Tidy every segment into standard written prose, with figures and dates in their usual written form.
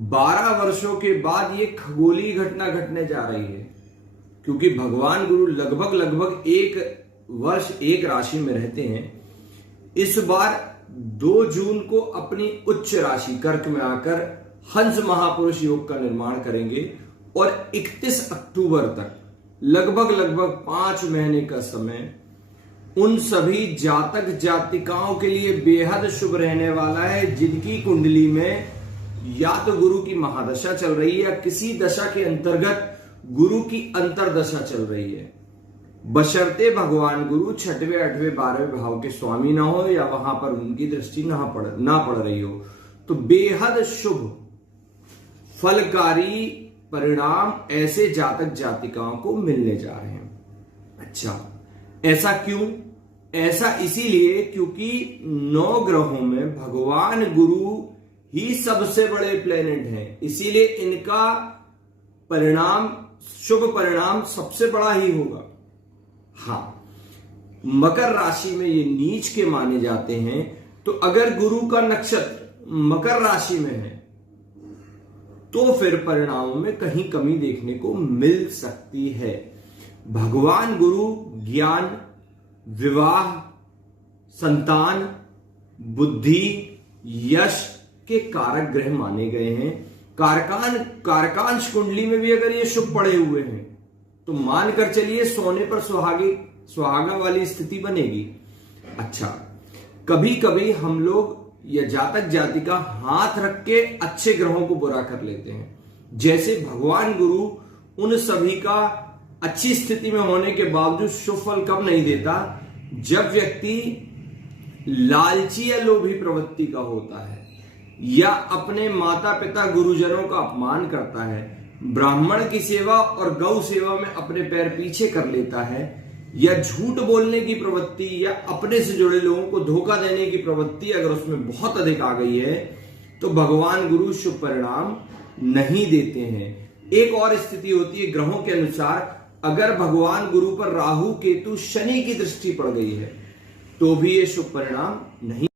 12 वर्षों के बाद ये खगोलीय घटना घटने जा रही है, क्योंकि भगवान गुरु लगभग 1 वर्ष एक राशि में रहते हैं। इस बार 2 जून को अपनी उच्च राशि कर्क में आकर हंस महापुरुष योग का निर्माण करेंगे और 31 अक्टूबर तक लगभग 5 महीने का समय उन सभी जातक जातिकाओं के लिए बेहद शुभ रहने वाला है जिनकी कुंडली में या तो गुरु की महादशा चल रही है या किसी दशा के अंतर्गत गुरु की अंतरदशा चल रही है। बशर्ते भगवान गुरु 6वें 8वें 12वें भाव के स्वामी ना हो या वहां पर उनकी दृष्टि ना पड़ रही हो, तो बेहद शुभ फलकारी परिणाम ऐसे जातक जातिकाओं को मिलने जा रहे हैं। अच्छा, ऐसा क्यों? ऐसा इसीलिए क्योंकि 9 ग्रहों में भगवान गुरु ही सबसे बड़े प्लेनेट हैं, इसीलिए इनका परिणाम, शुभ परिणाम सबसे बड़ा ही होगा। हां, मकर राशि में ये नीच के माने जाते हैं, तो अगर गुरु का नक्षत्र मकर राशि में है तो फिर परिणामों में कहीं कमी देखने को मिल सकती है। भगवान गुरु ज्ञान, विवाह, संतान, बुद्धि, यश के कारक ग्रह माने गए हैं। कारकांश कुंडली में भी अगर ये शुभ पड़े हुए हैं तो मानकर चलिए सोने पर सुहागा वाली स्थिति बनेगी। अच्छा, कभी कभी हम लोग या जातक जातिका हाथ रख के अच्छे ग्रहों को बुरा कर लेते हैं, जैसे भगवान गुरु उन सभी का अच्छी स्थिति में होने के बावजूद शुभ फल कब नहीं देता, जब व्यक्ति लालची या लोभी प्रवृत्ति का होता है या अपने माता पिता गुरुजनों का अपमान करता है, ब्राह्मण की सेवा और गौ सेवा में अपने पैर पीछे कर लेता है, या झूठ बोलने की प्रवृत्ति या अपने से जुड़े लोगों को धोखा देने की प्रवृत्ति अगर उसमें बहुत अधिक आ गई है तो भगवान गुरु शुभ परिणाम नहीं देते हैं। एक और स्थिति होती है ग्रहों के अनुसार, अगर भगवान गुरु पर राहु केतु शनि की दृष्टि पड़ गई है तो भी ये शुभ परिणाम नहीं।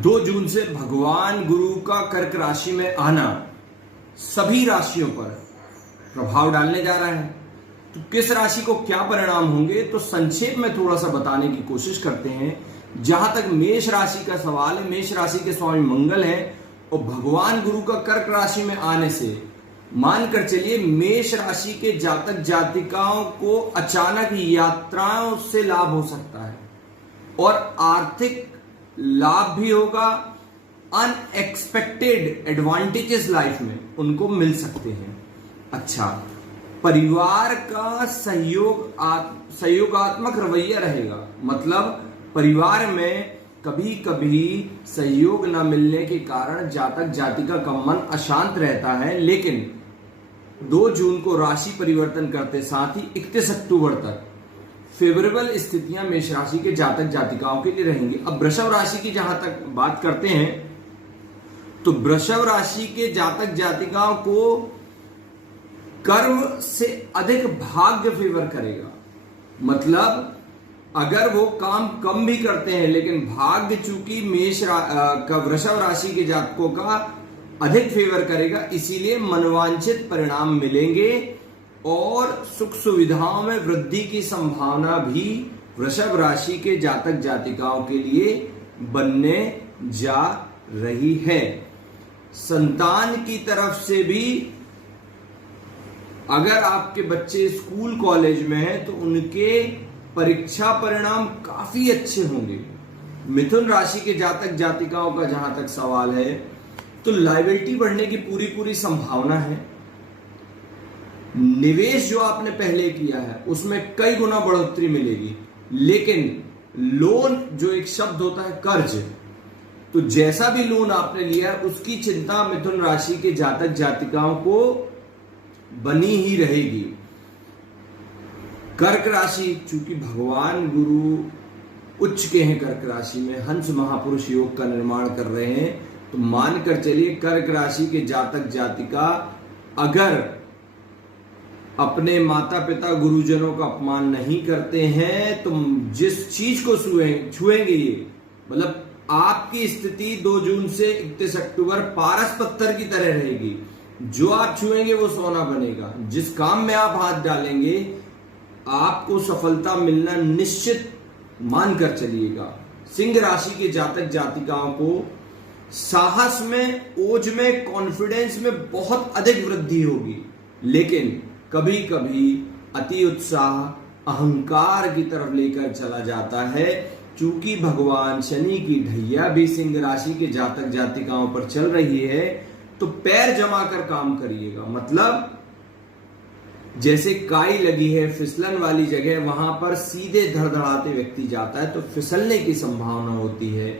2 जून से भगवान गुरु का कर्क राशि में आना सभी राशियों पर प्रभाव डालने जा रहा है। तो किस राशि को क्या परिणाम होंगे, तो संक्षेप में थोड़ा सा बताने की कोशिश करते हैं। जहां तक मेष राशि का सवाल है, मेष राशि के स्वामी मंगल हैं और भगवान गुरु का कर्क राशि में आने से मानकर चलिए मेष राशि के जातक जातिकाओं को अचानक यात्राओं से लाभ हो सकता है और आर्थिक लाभ भी होगा। अनएक्सपेक्टेड एडवांटेजेस लाइफ में उनको मिल सकते हैं। अच्छा, परिवार का सहयोगात्मक रवैया रहेगा, मतलब परिवार में कभी कभी सहयोग न मिलने के कारण जातक जातिका का मन अशांत रहता है, लेकिन 2 जून को राशि परिवर्तन करते साथ ही 31 अक्टूबर तक फेवरेबल स्थितियां मेष राशि के जातक जातिकाओं के लिए रहेंगी। अब वृषभ राशि की जहां तक बात करते हैं तो वृषभ राशि के जातक जातिकाओं को कर्म से अधिक भाग्य फेवर करेगा। मतलब अगर वो काम कम भी करते हैं लेकिन भाग्य चूंकि वृषभ राशि के जातकों का अधिक फेवर करेगा, इसीलिए मनवांछित परिणाम मिलेंगे और सुख सुविधाओं में वृद्धि की संभावना भी वृषभ राशि के जातक जातिकाओं के लिए बनने जा रही है। संतान की तरफ से भी अगर आपके बच्चे स्कूल कॉलेज में हैं तो उनके परीक्षा परिणाम काफी अच्छे होंगे। मिथुन राशि के जातक जातिकाओं का जहां तक सवाल है तो लायबिलिटी बढ़ने की पूरी संभावना है। निवेश जो आपने पहले किया है उसमें कई गुना बढ़ोतरी मिलेगी, लेकिन लोन जो एक शब्द होता है कर्ज, तो जैसा भी लोन आपने लिया उसकी चिंता मिथुन राशि के जातक जातिकाओं को बनी ही रहेगी। कर्क राशि, चूंकि भगवान गुरु उच्च के हैं कर्क राशि में, हंस महापुरुष योग का निर्माण कर रहे हैं, तो मानकर चलिए कर्क राशि के जातक जातिका अगर अपने माता पिता गुरुजनों का अपमान नहीं करते हैं तो जिस चीज को छुएंगे ये, मतलब आपकी स्थिति 2 जून से 31 अक्टूबर पारस पत्थर की तरह रहेगी। जो आप छुएंगे वो सोना बनेगा। जिस काम में आप हाथ डालेंगे आपको सफलता मिलना निश्चित मानकर चलिएगा। सिंह राशि के जातक जातिकाओं को साहस में, ओज में, कॉन्फिडेंस में बहुत अधिक वृद्धि होगी, लेकिन कभी कभी अति उत्साह अहंकार की तरफ लेकर चला जाता है। चूंकि भगवान शनि की ढैया भी सिंह राशि के जातक जातिकाओं पर चल रही है, तो पैर जमा कर काम करिएगा। मतलब जैसे काई लगी है, फिसलन वाली जगह, वहां पर सीधे धड़धड़ाते व्यक्ति जाता है तो फिसलने की संभावना होती है।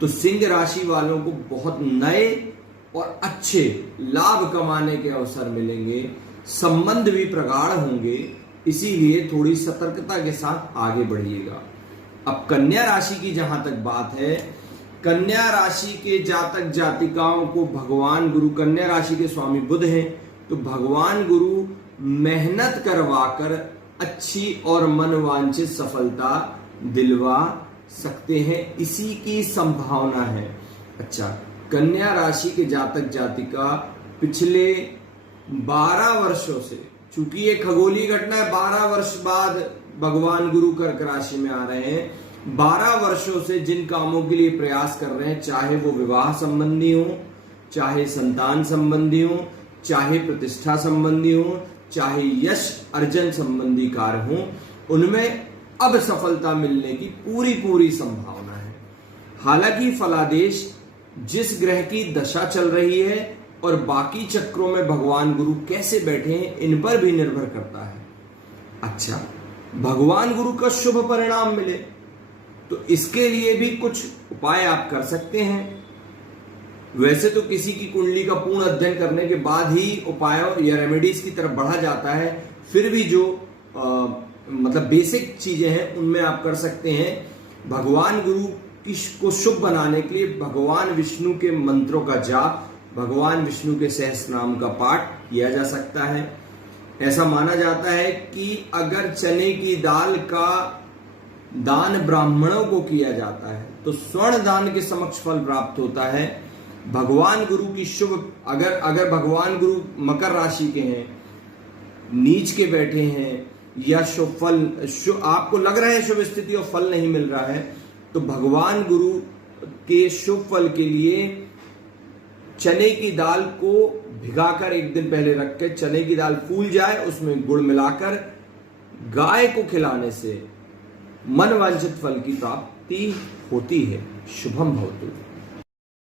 तो सिंह राशि वालों को बहुत नए और अच्छे लाभ कमाने के अवसर मिलेंगे, संबंध भी प्रगाढ़ होंगे, इसीलिए थोड़ी सतर्कता के साथ आगे बढ़िएगा। अब कन्या राशि की जहां तक बात है, कन्या राशि के जातक जातिकाओं को भगवान गुरु, कन्या राशि के स्वामी बुध हैं, तो भगवान गुरु मेहनत करवाकर अच्छी और मनवांछित सफलता दिलवा सकते हैं, इसी की संभावना है। अच्छा, कन्या राशि के जातक जातिका पिछले 12 वर्षों से, चूंकि ये खगोलीय घटना है, 12 वर्ष बाद भगवान गुरु कर्क राशि में आ रहे हैं, 12 वर्षों से जिन कामों के लिए प्रयास कर रहे हैं, चाहे वो विवाह संबंधी हो, चाहे संतान संबंधी हो, चाहे प्रतिष्ठा संबंधी हो, चाहे यश अर्जन संबंधी कार्य हो, उनमें अब सफलता मिलने की पूरी संभावना है। हालांकि फलादेश जिस ग्रह की दशा चल रही है और बाकी चक्रों में भगवान गुरु कैसे बैठे हैं, इन पर भी निर्भर करता है। अच्छा, भगवान गुरु का शुभ परिणाम मिले तो इसके लिए भी कुछ उपाय आप कर सकते हैं। वैसे तो किसी की कुंडली का पूर्ण अध्ययन करने के बाद ही उपायों या रेमेडीज की तरफ बढ़ा जाता है, फिर भी जो मतलब बेसिक चीजें हैं उनमें आप कर सकते हैं। भगवान गुरु को शुभ बनाने के लिए भगवान विष्णु के मंत्रों का जाप, भगवान विष्णु के सहस्त्र नाम का पाठ किया जा सकता है। ऐसा माना जाता है कि अगर चने की दाल का दान ब्राह्मणों को किया जाता है तो स्वर्ण दान के समक्ष फल प्राप्त होता है। भगवान गुरु की शुभ, अगर भगवान गुरु मकर राशि के हैं, नीच के बैठे हैं, या शुभ फल आपको लग रहा है शुभ स्थिति और फल नहीं मिल रहा है, तो भगवान गुरु के शुभ फल के लिए चने की दाल को भिगाकर एक दिन पहले रख के, चने की दाल फूल जाए उसमें गुड़ मिलाकर गाय को खिलाने से मनवांछित फल की प्राप्ति होती है। शुभम भवतु।